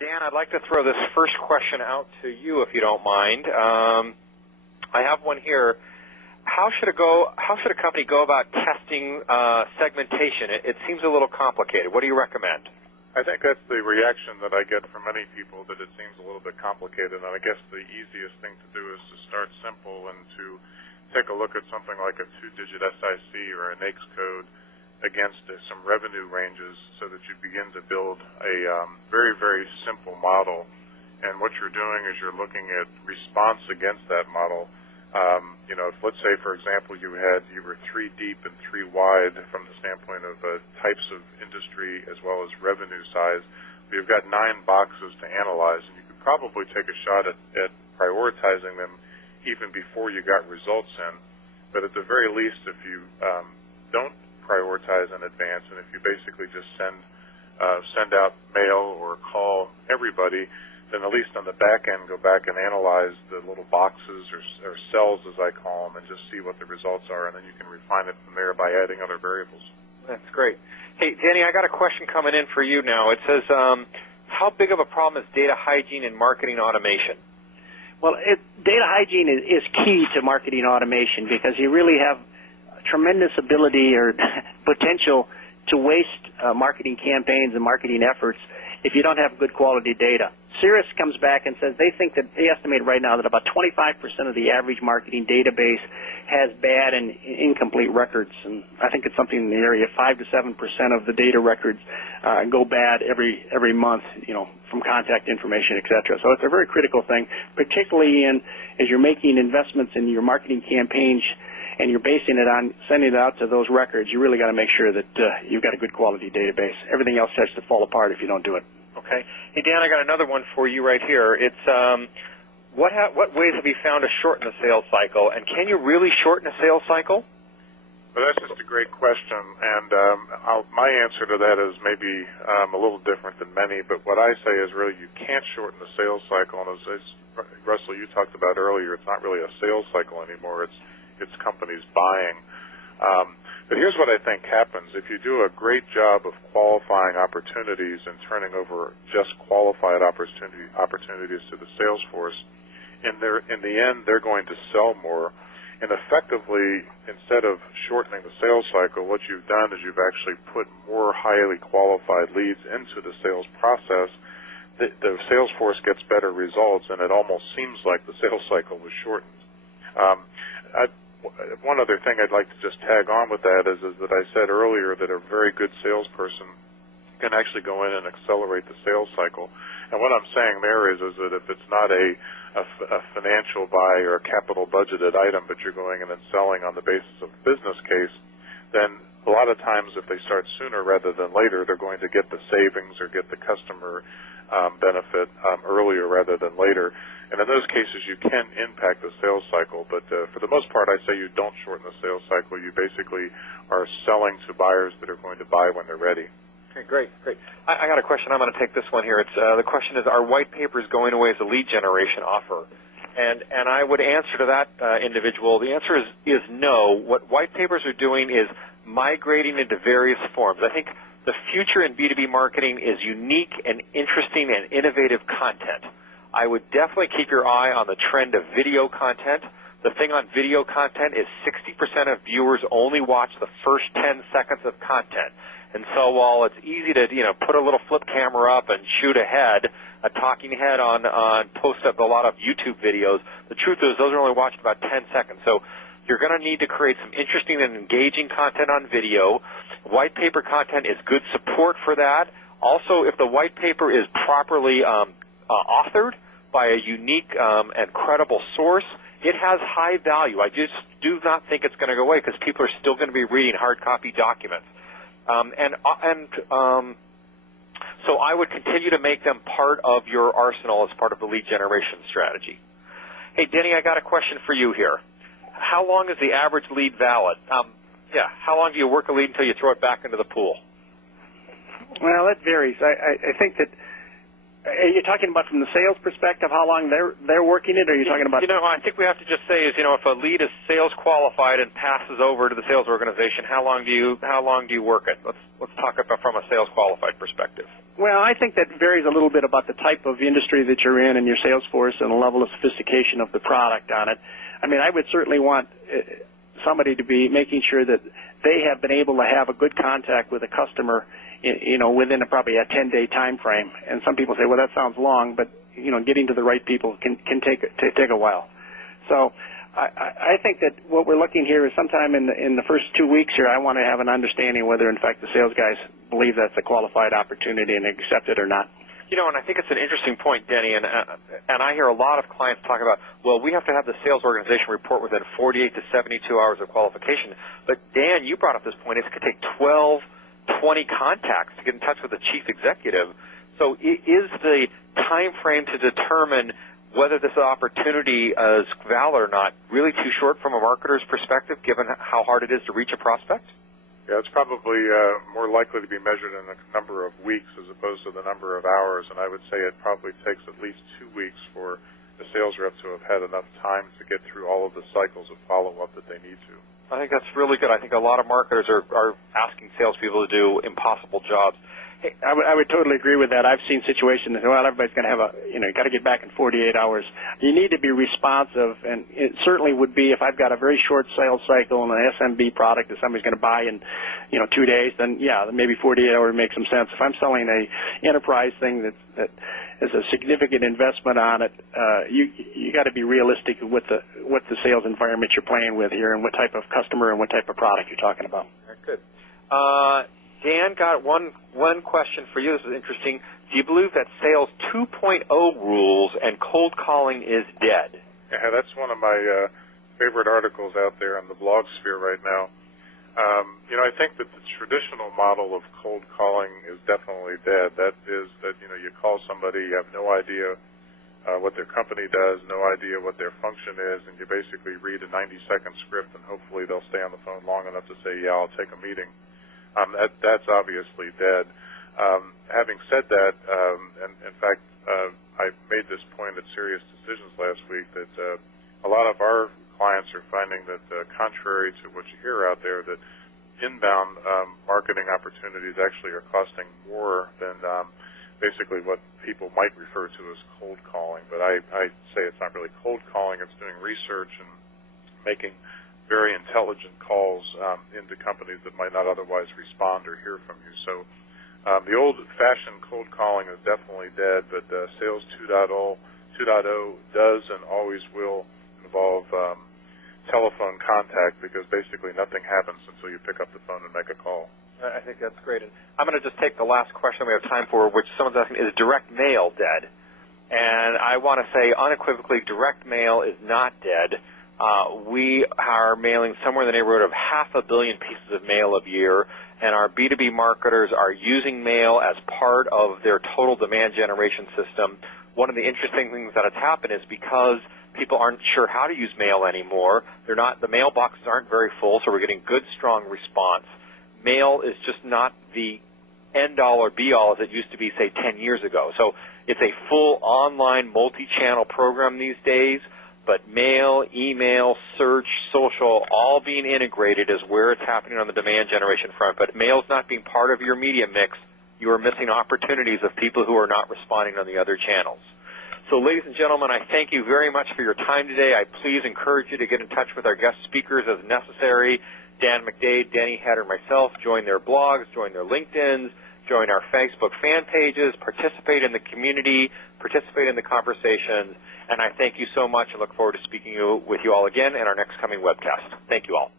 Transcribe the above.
Dan, I'd like to throw this first question out to you, if you don't mind. I have one here. How should a company go about testing segmentation? It seems a little complicated. What do you recommend? I think that's the reaction that I get from many people, that it seems a little bit complicated. And I guess the easiest thing to do is to start simple and to take a look at something like a 2-digit SIC or a NAICS code against some revenue ranges, so that you begin to build a very, very simple model. And what you're doing is you're looking at response against that model. If, let's say, for example, you were 3 deep and 3 wide from the standpoint of types of industry as well as revenue size, you've got 9 boxes to analyze, and you could probably take a shot at prioritizing them even before you got results in. But at the very least, if you don't prioritize in advance, and if you basically just send out mail or call everybody, then at least on the back end, go back and analyze the little boxes or cells, as I call them, and just see what the results are, and then you can refine it from there by adding other variables. That's great. Hey, Denny, I got a question coming in for you now. It says, how big of a problem is data hygiene in marketing automation? Well, data hygiene is key to marketing automation, because you really have tremendous ability or potential to waste marketing campaigns and marketing efforts if you don't have good quality data. Cirrus comes back and says they estimate right now that about 25% of the average marketing database has bad and incomplete records, and I think it's something in the area of 5 to 7% of the data records go bad every month, from contact information, et cetera. So it's a very critical thing, particularly as you're making investments in your marketing campaigns and you're basing it on sending it out to those records. You really got to make sure that you've got a good quality database. Everything else starts to fall apart if you don't do it. Okay. Hey, Dan, I got another one for you right here. It's what ways have you found to shorten the sales cycle, and can you really shorten a sales cycle? Well, that's just a great question, and my answer to that is maybe a little different than many, but what I say is really you can't shorten the sales cycle, and as Russell, you talked about earlier, it's not really a sales cycle anymore, it's companies buying. But here's what I think happens. If you do a great job of qualifying opportunities and turning over just qualified opportunities to the sales force, in the end, they're going to sell more. And effectively, instead of shortening the sales cycle, what you've done is you've actually put more highly qualified leads into the sales process. The sales force gets better results, and it almost seems like the sales cycle was shortened. One other thing I'd like to just tag on with that is that I said earlier that a very good salesperson can actually go in and accelerate the sales cycle. And what I'm saying there is that if it's not a financial buy or a capital budgeted item, but you're going in and selling on the basis of business case, then a lot of times if they start sooner rather than later, they're going to get the savings or get the customer benefit earlier rather than later. And in those cases, you can impact the sales cycle. But for the most part, I say you don't shorten the sales cycle. You basically are selling to buyers that are going to buy when they're ready. Okay, great. I got a question. I'm going to take this one here. It's the question is, are white papers going away as a lead generation offer? And I would answer to that individual. The answer is no. What white papers are doing is migrating into various forms. I think the future in B2B marketing is unique and interesting and innovative content. I would definitely keep your eye on the trend of video content. The thing on video content is 60% of viewers only watch the first 10 seconds of content. And so while it's easy to, put a little flip camera up and shoot a talking head post up a lot of YouTube videos, the truth is those are only watched about 10 seconds. So you're going to need to create some interesting and engaging content on video. White paper content is good support for that. Also, if the white paper is properly authored by a unique and credible source, it has high value. I just do not think it's going to go away because people are still going to be reading hard copy documents. So I would continue to make them part of your arsenal as part of the lead generation strategy. Hey, Denny, I got a question for you here. How long is the average lead valid? How long do you work a lead until you throw it back into the pool? Well, it varies. I think that Are you talking about from the sales perspective, how long they're working it, or are you talking about? I think we have to just say is, if a lead is sales qualified and passes over to the sales organization, how long do you work it? Let's talk about from a sales qualified perspective. Well, I think that varies a little bit about the type of industry that you're in and your sales force and the level of sophistication of the product on it. I mean, I would certainly want somebody to be making sure that they have been able to have a good contact with a customer, within probably a 10-day time frame. And some people say, well, that sounds long, but getting to the right people can take a while. So I think that what we're looking here is sometime in the first 2 weeks here, I want to have an understanding whether, in fact, the sales guys believe that's a qualified opportunity and accept it or not. And I think it's an interesting point, Denny, and I hear a lot of clients talk about, well, we have to have the sales organization report within 48 to 72 hours of qualification. But, Dan, you brought up this point. It could take 12, 20 contacts to get in touch with the chief executive. So is the time frame to determine whether this opportunity is valid or not really too short from a marketer's perspective, given how hard it is to reach a prospect? Yeah, it's probably more likely to be measured in a number of weeks as opposed to the number of hours, and I would say it probably takes at least 2 weeks for the sales rep to have had enough time to get through all of the cycles of follow-up that they need to. I think that's really good. I think a lot of marketers are asking salespeople to do impossible jobs. Hey, I would totally agree with that. I've seen situations that, well, everybody's going to have got to get back in 48 hours. You need to be responsive, and it certainly would be if I've got a very short sales cycle and an SMB product that somebody's going to buy in, 2 days, then, yeah, maybe 48 hours makes some sense. If I'm selling a enterprise thing that is a significant investment on it, you got to be realistic with what the sales environment you're playing with here and what type of customer and what type of product you're talking about. Very good. Dan, got one question for you. This is interesting. Do you believe that sales 2.0 rules and cold calling is dead? Yeah, that's one of my favorite articles out there on the blog sphere right now. I think that the traditional model of cold calling is definitely dead. That is that, you call somebody, you have no idea what their company does, no idea what their function is, and you basically read a 90-second script, and hopefully they'll stay on the phone long enough to say, yeah, I'll take a meeting. That's obviously dead. Having said that, and in fact, I made this point at Serious Decisions last week that a lot of our clients are finding that, contrary to what you hear out there, that inbound marketing opportunities actually are costing more than basically what people might refer to as cold calling. But I say it's not really cold calling. It's doing research and making very intelligent calls into companies that might not otherwise respond or hear from you. So the old-fashioned cold calling is definitely dead, but Sales 2.0 does and always will involve telephone contact, because basically nothing happens until you pick up the phone and make a call. I think that's great. And I'm going to just take the last question we have time for, which someone's asking, is direct mail dead? And I want to say unequivocally direct mail is not dead. We are mailing somewhere in the neighborhood of 500 million pieces of mail a year, and our B2B marketers are using mail as part of their total demand generation system. One of the interesting things that has happened is because people aren't sure how to use mail anymore, the mailboxes aren't very full, so we're getting good, strong response. Mail is just not the end-all or be-all as it used to be, say, 10 years ago. So it's a full online multi-channel program these days. But mail, email, search, social, all being integrated is where it's happening on the demand generation front. But mail's not being part of your media mix. You are missing opportunities of people who are not responding on the other channels. So, ladies and gentlemen, I thank you very much for your time today. I please encourage you to get in touch with our guest speakers as necessary. Dan McDade, Denny Head, or myself, join their blogs, join their LinkedIns, join our Facebook fan pages, participate in the community, participate in the conversations. And I thank you so much and look forward to speaking with you all again in our next coming webcast. Thank you all.